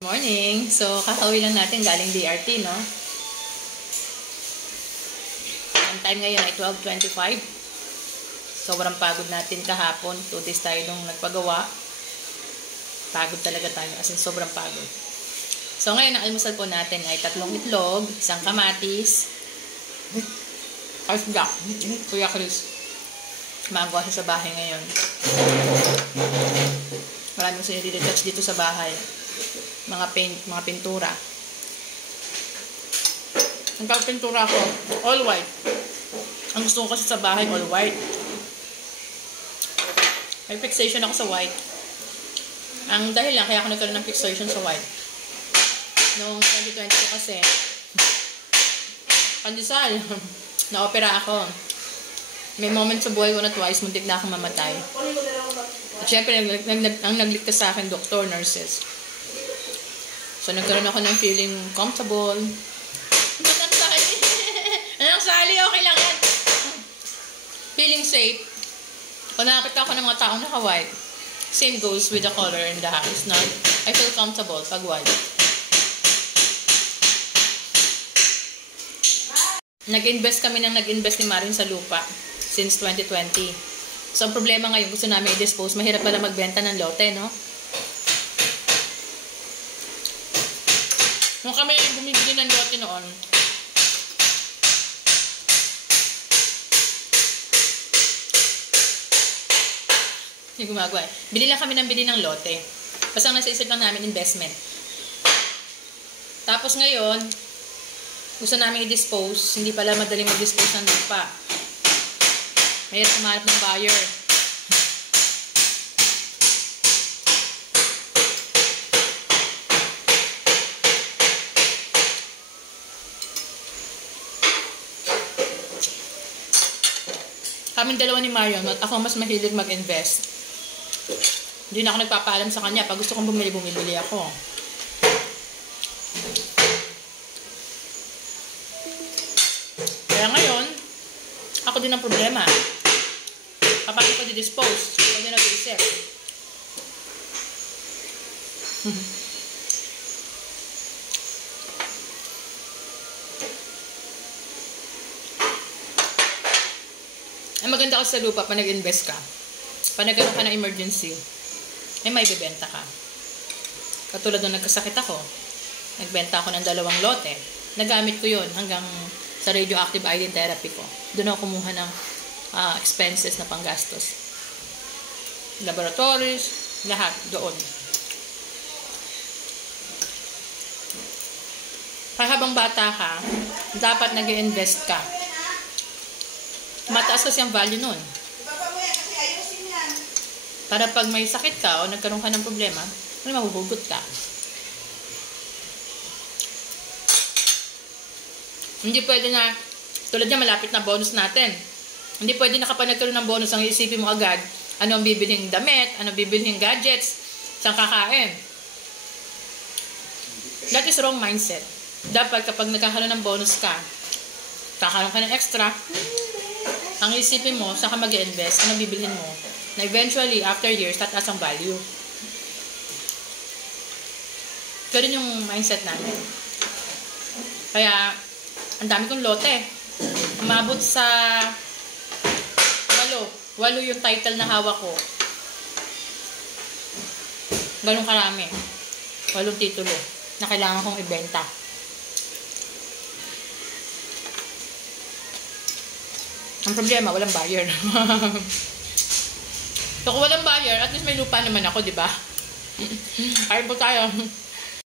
Morning! So, kakauwi lang natin galing DRT, no? Ang time ngayon ay 12:25. Sobrang pagod natin kahapon. 2 days tayo nung nagpagawa. Pagod talaga tayo. As in, sobrang pagod. So, ngayon, ang almusal po natin ay 3 itlog, 1 kamatis. Ayos ba? Kuya Chris. Magawa siya sa bahay ngayon. Maraming sinididetouch dito sa bahay. Mga paint, mga pintura. Ang pintura ko, all white. Ang gusto ko kasi sa bahay, all white. May fixation ako sa white. Ang dahil lang, kaya ako nagkaroon ng fixation sa white. Noong 2020 kasi, pandesal, na-opera ako. May moment sa buhay ko na twice, muntik na akong mamatay. At syempre, ang nagligtas sa akin, doktor, nurses. So, nagkaroon ako ng feeling comfortable. Ba't ang sali? Anong sali? Okay lang yan. Feeling safe. Kung nakakita ako ng mga taong naka-white, same goes with the color in the house. No? I feel comfortable pag white. Nag-invest kami ni Marin sa lupa since 2020. So, ang problema ngayon, gusto namin i-dispose. Mahirap pala magbenta ng lote, no? Nung kami bumibili ng lote noon, hindi gumagawa eh. Bili lang kami ng lote. Basta ang nasa isip lang namin, investment. Tapos ngayon, gusto namin i-dispose. Hindi pala madaling mag-dispose ng lupa. Mahirap kumahanap ng buyer. Kaming dalawa ni Marion at ako mas mahilig mag-invest. Hindi na ako nagpapaalam sa kanya. Pag gusto kong bumili ako. Kaya ngayon, ako din ang problema. Paano ko di-dispose? Ako din nag-iisip. Ang maganda kasi sa lupa, pa nag-invest ka, pa nagkaroon ka ng emergency, may bibenta ka. Katulad nung nagkasakit ako, nagbenta ako ng 2 lote. Nagamit ko yun hanggang sa radioactive iodine therapy ko. Doon ako kumuha ng expenses na panggastos. Laboratories, lahat doon. Habang bata ka, dapat nag-invest ka. Mataas kasi ang value nun. Para pag may sakit ka o nagkaroon ka ng problema, may mahuhugot ka. Hindi pwede na, tulad niya malapit na bonus natin. Hindi pwede na kapag nagkaroon ng bonus, ang iisipin mo agad, ano ang bibiling damit, ano ang bibiling gadgets, saan kakain. That is wrong mindset. Dapat kapag nagkakaroon ng bonus ka, kakaroon ka ng extra, ang isipin mo, saan ka mag-invest, ano bibilhin mo, na eventually, after years, tataas ang value. Ganun yung mindset namin. Kaya, ang dami kong lote. Umabot sa 8 yung title na hawak ko. Ganun karami. 8 titulo na kailangan kong ibenta. Ang problema, walang buyer. So, kung walang buyer, at least may lupa naman ako, di ba? Kaya po tayo.